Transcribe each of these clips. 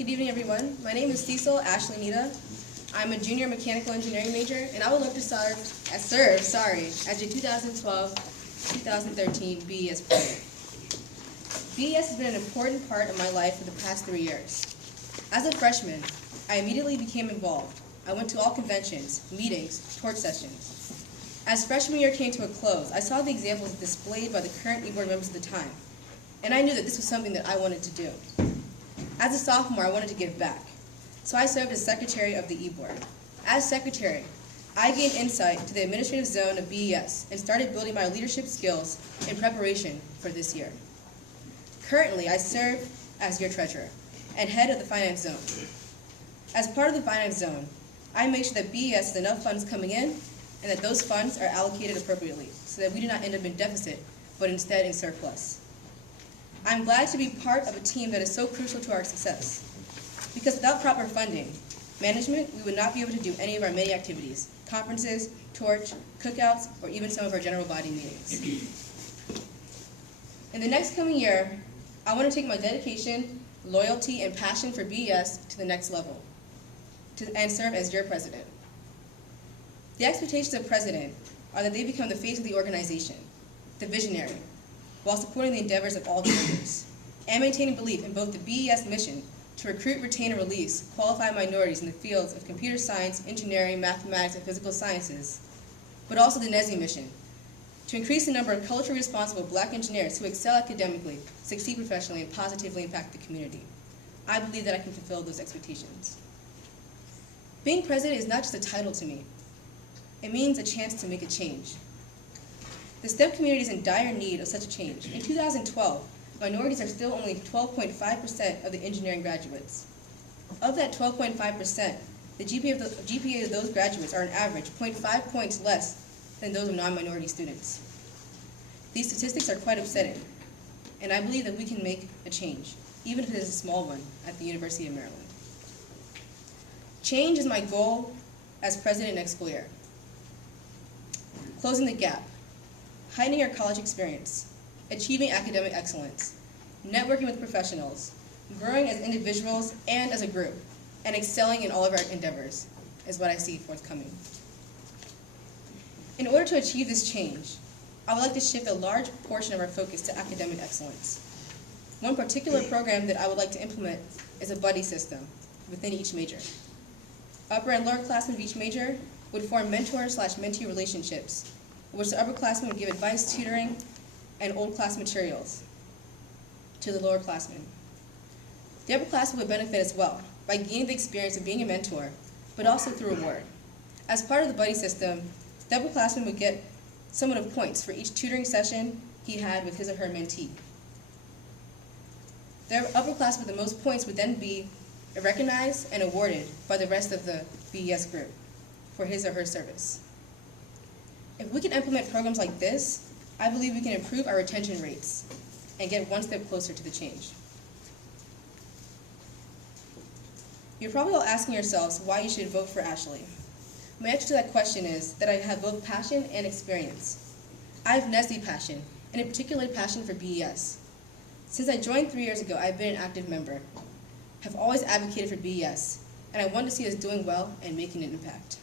Good evening, everyone. My name is Cecil Ashleigh. I'm a junior mechanical engineering major, and I would love to serve as your 2012-2013 BES president. BES has been an important part of my life for the past 3 years. As a freshman, I immediately became involved. I went to all conventions, meetings, torch sessions. As freshman year came to a close, I saw the examples displayed by the current e-board members at the time, and I knew that this was something that I wanted to do. As a sophomore, I wanted to give back, so I served as secretary of the e-board. As secretary, I gained insight to the administrative zone of BES and started building my leadership skills in preparation for this year. Currently, I serve as your treasurer and head of the finance zone. As part of the finance zone, I make sure that BES has enough funds coming in and that those funds are allocated appropriately so that we do not end up in deficit, but instead in surplus. I'm glad to be part of a team that is so crucial to our success, because without proper funding, management, we would not be able to do any of our many activities, conferences, torch, cookouts, or even some of our general body meetings. In the next coming year, I want to take my dedication, loyalty, and passion for BES to the next level, and serve as your president. The expectations of president are that they become the face of the organization, the visionary, while supporting the endeavors of all the members, and maintaining belief in both the BES mission to recruit, retain, and release qualified minorities in the fields of computer science, engineering, mathematics, and physical sciences, but also the NESI mission, to increase the number of culturally responsible Black engineers who excel academically, succeed professionally, and positively impact the community. I believe that I can fulfill those expectations. Being president is not just a title to me. It means a chance to make a change. The STEM community is in dire need of such a change. In 2012, minorities are still only 12.5% of the engineering graduates. Of that 12.5%, the GPA of those graduates are on average 0.5 points less than those of non-minority students. These statistics are quite upsetting, and I believe that we can make a change, even if it is a small one, at the University of Maryland. Change is my goal as president next school year. Closing the gap, heightening our college experience, achieving academic excellence, networking with professionals, growing as individuals and as a group, and excelling in all of our endeavors is what I see forthcoming. In order to achieve this change, I would like to shift a large portion of our focus to academic excellence. One particular program that I would like to implement is a buddy system within each major. Upper and lower classmen of each major would form mentor/mentee relationships, in which the upperclassmen would give advice, tutoring, and old class materials to the lower classmen. The upperclassmen would benefit as well by gaining the experience of being a mentor, but also through reward. As part of the buddy system, the upperclassman would get somewhat of points for each tutoring session he had with his or her mentee. The upperclassman with the most points would then be recognized and awarded by the rest of the BES group for his or her service. If we can implement programs like this, I believe we can improve our retention rates and get one step closer to the change. You're probably all asking yourselves why you should vote for Ashleigh. My answer to that question is that I have both passion and experience. I have NESI passion, and in particular passion for BES. Since I joined 3 years ago, I've been an active member, have always advocated for BES, and I want to see us doing well and making an impact.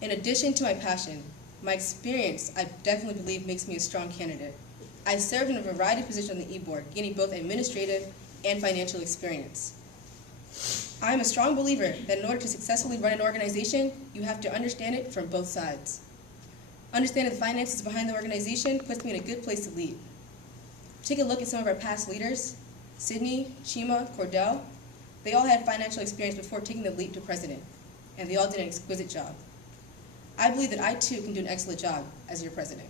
In addition to my passion, my experience, I definitely believe, makes me a strong candidate. I served in a variety of positions on the e-board, gaining both administrative and financial experience. I am a strong believer that in order to successfully run an organization, you have to understand it from both sides. Understanding the finances behind the organization puts me in a good place to lead. Take a look at some of our past leaders, Sydney, Shima, Cordell. They all had financial experience before taking the leap to president, and they all did an exquisite job. I believe that I too can do an excellent job as your president.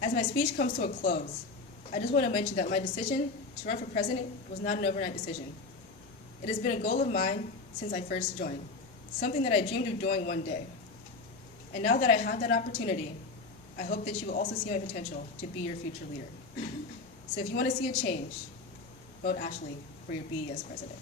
As my speech comes to a close, I just want to mention that my decision to run for president was not an overnight decision. It has been a goal of mine since I first joined, something that I dreamed of doing one day. And now that I have that opportunity, I hope that you will also see my potential to be your future leader. So if you want to see a change, vote Ashleigh for your BES president.